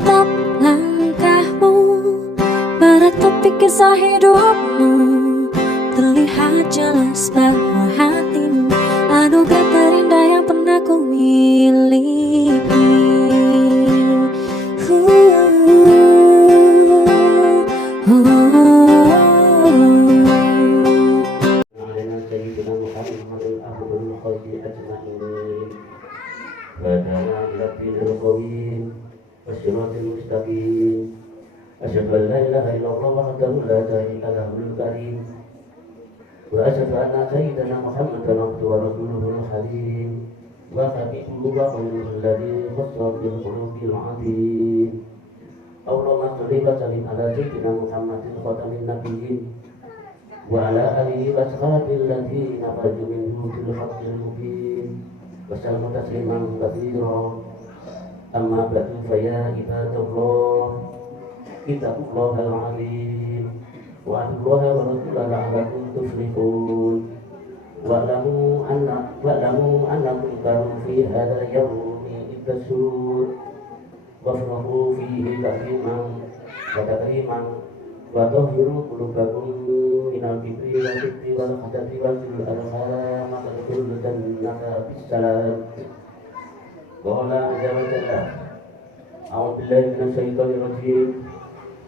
menatap langkahmu, meratap kisah hidupmu, terlihat jelas bahwa hatimu anugerah terindah yang pernah ku miliki. Asyhadu an la ilaha illallah wahdahu la syarika lahul karim wa asyhadu anna sayyidana Muhammadan abduhu wa rasuluhul karim wa habibuhu wa khalilul ladzi khassa bil qulubil azim. Allahumma shalli wa sallim ala sayyidina Muhammadin khatamin nabiyyin wa ala alihi wa sahbihi alladziina faju minhu bil haqqil mubin wa sallam tasliman katsiran. Amma ba'du fa ya ibadallah, kitabullah al-azim wa atullaha wa rasulahu la'allakum tuflihun wa'lamu annakum kanu fi hadha yawmi ittasul wafrahu fihi takriman wa tahhiru qulubakum minal kibri wal kibri wal hasadi wal arham wa tadkhulul jannata bisalam. Qala azza wa jalla, a'udzu billahi minasy syaithanir rajim.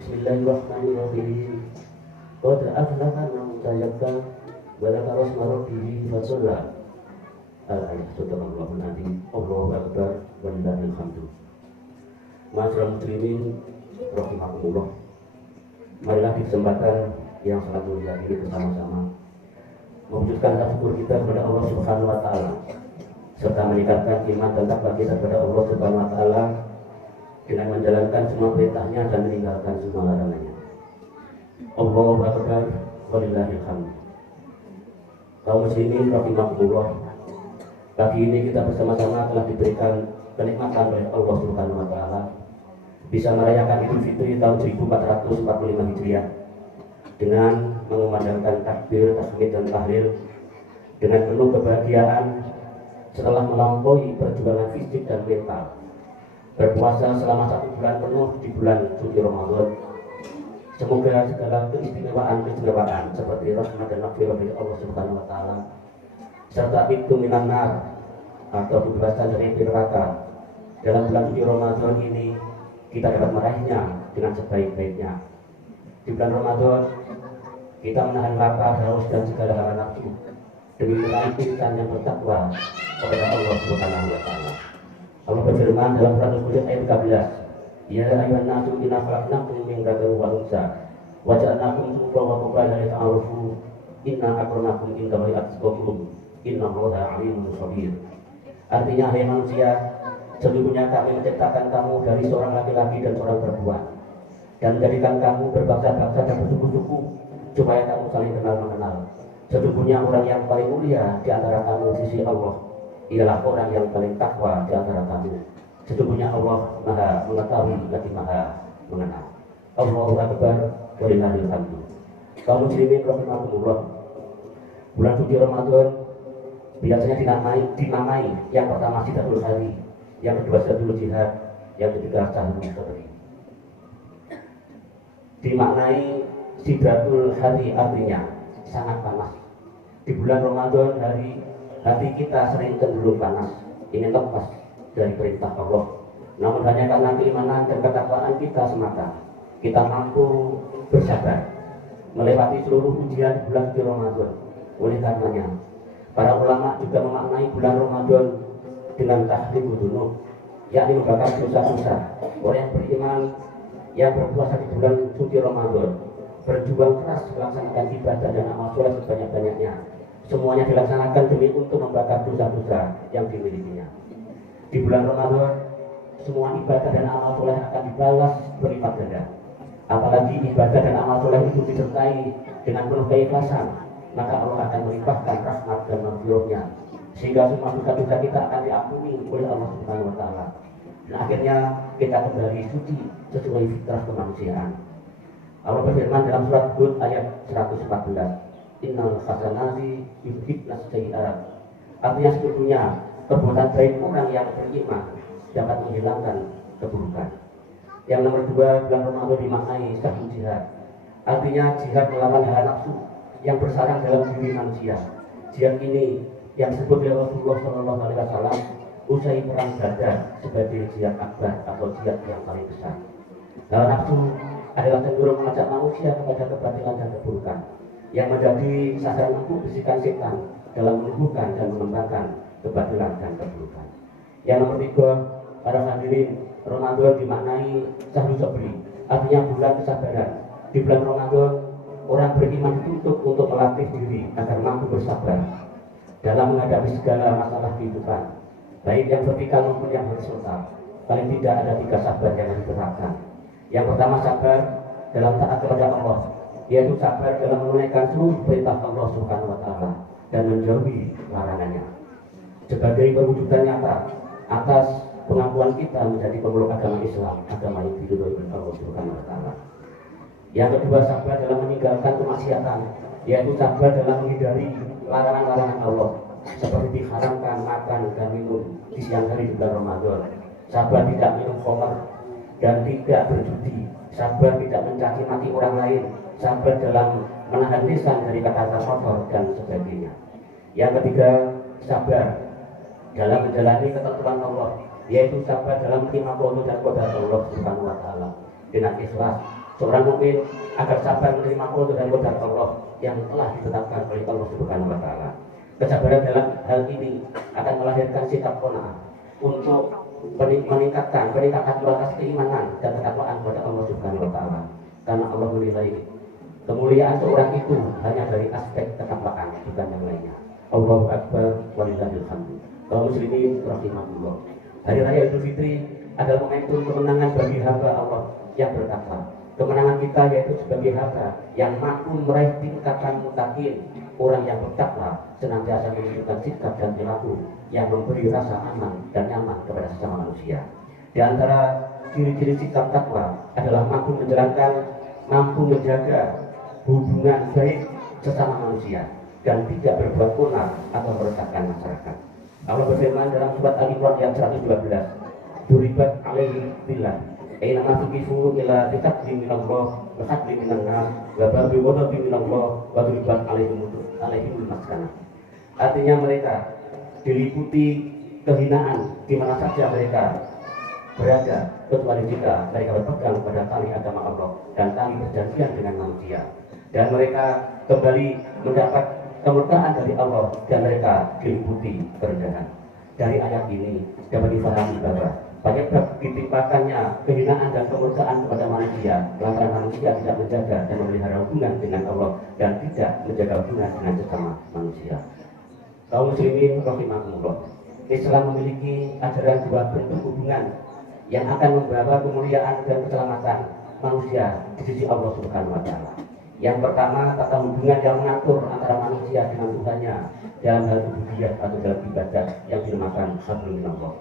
Bismillahirrahmanirrahim. Qad aflaha man tazakka wa dzakara isma rabbih fa shalla. Al-ayat sadaqallahul azim. Allahu akbar walillahil hamdu. Ma'asyiral muslimin rahimakumullah. Marilah di kesempatan yang sangat mulia ini bersama-sama mewujudkan syukur kita kepada Allah Subhanahu wa taala serta meningkatkan iman dan takwa kita kepada Allah Subhanahu wa taala dengan menjalankan semua perintahnya dan meninggalkan semua larangannya. Allahu akbar walillahil hamd. Kaum muslimin rahimakumullah, pagi ini kita bersama-sama telah diberikan kenikmatan oleh Allah Subhanahu wa taala bisa merayakan Idul Fitri tahun 1445 Hijriah dengan mengumandangkan takbir, tahmid dan tahlil dengan penuh kebahagiaan setelah melampaui perjuangan fisik dan mental, berpuasa selama 1 bulan penuh di bulan suci Ramadan. Semoga segala keistimewaan seperti rahmat dan maghfirah dari Allah Subhanahu wa taala serta itu minan nar atau kebebasan dari neraka dalam bulan suci Ramadan ini kita dapat meraihnya dengan sebaik-baiknya. Di bulan Ramadan kita menahan lapar, haus dan segala hawa nafsu demi meraih insan yang bertakwa kepada Allah Subhanahu wa taala. Allah berfirman dalam surat Al-Hujurat ayat 13, ya ayyuhan nasu inna khalaqnakum min dzakarin wa unsa wa ja'alnakum syu'uban wa qabaila lita'arafu inna akramakum indallahi atqakum innallaha 'alimun khabir. Artinya, hai manusia, sesungguhnya kami menciptakan kamu dari seorang laki-laki dan seorang perempuan dan menjadikan kamu berbangsa-bangsa dan bersuku-suku supaya kamu saling kenal mengenal. Sesungguhnya orang yang paling mulia di antara kamu di sisi Allah ialah orang yang paling takwa di antara kamu. Sesungguhnya Allah Maha mengetahui lagi Maha mengenal. Allahu akbar walillahil hamdu. Kaum muslimin rahimakumullah, bulan suci Ramadan biasanya dinamai yang pertama Sidatul Hari, yang kedua Sidatul Jihad, yang ketiga Syahrul Fitri. Dimaknai Sidatul Hari artinya sangat panas. Di bulan Ramadan hati kita sering cenderung panas, ingin lepas dari perintah Allah. Namun hanya karena keimanan dan ketakwaan kita semata, kita mampu bersabar melewati seluruh ujian bulan suci Ramadan. Oleh karenanya, para ulama juga memaknai bulan Ramadan dengan tahriqud dzunub, yakni membakar dosa-dosa. Orang yang beriman yang berpuasa di bulan suci Ramadan berjuang keras melaksanakan ibadah dan amal soleh sebanyak-banyaknya. Semuanya dilaksanakan demi untuk membakar dosa-dosa yang dimilikinya. Di bulan Ramadan, semua ibadah dan amal soleh akan dibalas berlipat ganda. Apalagi ibadah dan amal soleh itu disertai dengan penuh keikhlasan, maka Allah akan melimpahkan rahmat dan maghfirah-Nya, sehingga semua dosa-dosa kita akan diampuni oleh Allah Subhanahu wa taala. Dan akhirnya kita kembali suci sesuai fitrah kemanusiaan. Allah berfirman dalam surat Hud ayat 114, innal hasanati yudhibnas sayyi'at. Artinya sesungguhnya perbuatan baik orang yang beriman dapat menghilangkan keburukan. Yang nomor dua, bulan Ramadan dimaknai sahih jihad. Artinya jihad melawan hawa nafsu yang bersarang dalam diri manusia. Jihad ini yang disebut oleh Rasulullah SAW usai perang Badar sebagai jihad akbar atau jihad yang paling besar. Hawa nafsu adalah cenderung mengajak manusia kepada kebatilan dan keburukan, yang menjadi sasaran empuk bisikan setan dalam menumbuhkan dan mengembangkan kebatilan dan keburukan. Yang nomor tiga, para hadirin, Ramadan dimaknai sahru sabri, artinya bulan kesabaran. Di bulan Ramadan, orang beriman dituntut untuk melatih diri agar mampu bersabar dalam menghadapi segala masalah kehidupan, baik yang vertikal maupun yang horizontal. Paling tidak ada 3 sabar yang diterapkan. Yang pertama, sabar dalam taat kepada Allah, yaitu sabar dalam menunaikan seluruh perintah Allah Subhanahu wa Ta'ala dan menjauhi larangannya, sebagai perwujudan nyata atas pengakuan kita menjadi pemeluk agama Islam, agama yang diridhoi oleh Allah Subhanahu wa Ta'ala. Yang kedua, sabar dalam meninggalkan kemaksiatan, yaitu sabar dalam menghindari larangan-larangan Allah, seperti diharamkan makan dan minum di siang hari di bulan Ramadan. Sabar tidak minum khamar dan tidak berjudi, sabar tidak mencaci maki orang lain, sabar dalam menahan lisan dari kata-kata kotor dan sebagainya. Yang ketiga, sabar dalam menjalani ketentuan Allah, yaitu sabar dalam menerima qada dan qadar Allah Subhanahu wa Ta'ala dengan ikhlas. Seorang mukmin agar sabar menerima qada dan qadar Allah yang telah ditetapkan oleh Allah Subhanahu wa Ta'ala. Kesabaran dalam hal ini akan melahirkan sikap qanaah untuk meningkatkan kualitas keimanan dan ketakwaan kepada Allah Subhanahu wa Ta'ala. Karena Allah menilai kemuliaan seorang itu hanya dari aspek ketakwaan, bukan yang lainnya. Allahu Akbar walillahil hamd. Kaum muslimin rahimahullah. Hari Raya Idul Fitri adalah momentum kemenangan bagi hamba Allah yang bertakwa. Kemenangan kita yaitu sebagai hamba yang mampu meraih tingkatan mutakin. Orang yang bertakwa senantiasa menunjukkan sikap dan perilaku yang memberi rasa aman dan nyaman kepada sesama manusia. Di antara ciri-ciri sikap takwa adalah mampu menjaga hubungan baik sesama manusia dan tidak berbuat onar atau meresahkan masyarakat. Allah berfirman dalam surat Al-Imran ayat 112, "Duribat alaihi billah, aina ma tuqifu ila biqadri minallah wa qadri minannas wa babi wadati minallah wa duribat alaihimul maskanah." Artinya mereka diliputi kehinaan di mana saja mereka berada, kecuali jika mereka berpegang pada tali agama Allah dan tali perjanjian dengan manusia, dan mereka kembali mendapat kemurkaan dari Allah dan mereka diliputi kerendahan. Dari ayat ini dapat difahami bahwa penyebab ditimpakannya kehinaan dan kemurkaan kepada manusia lantaran manusia tidak menjaga dan memelihara hubungan dengan Allah dan tidak menjaga hubungan dengan sesama manusia. Kaum muslimin rahimahumullah, Islam memiliki ajaran 2 bentuk hubungan yang akan membawa kemuliaan dan keselamatan manusia di sisi Allah Subhanahu wa Ta'ala. Yang pertama, tata hubungan yang mengatur antara manusia dengan Tuhannya dalam hal ubudiyah atau dalam ibadah yang dinamakan hablum minallah.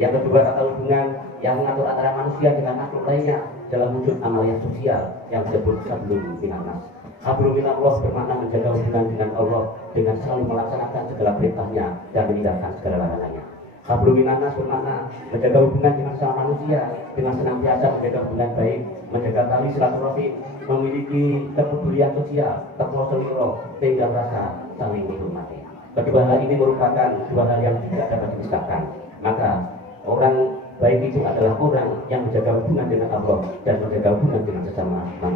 Yang kedua, tata hubungan yang mengatur antara manusia dengan makhluk lainnya dalam wujud amaliyah sosial yang disebut hablum minannas. Hablum minallah bermakna menjaga hubungan dengan Allah dengan selalu melaksanakan segala perintahnya dan meninggalkan segala larangannya. Hablum minannas bermakna menjaga hubungan dengan sesama manusia dengan senantiasa menjaga hubungan baik, menjaga tali silaturahim, memiliki kepedulian sosial, terposeliro, tinggal rasa, saling menghormati. Kedua hal ini merupakan 2 hal yang tidak dapat dipisahkan. Maka orang baik itu adalah orang yang menjaga hubungan dengan Allah dan menjaga hubungan dengan sesama manusia.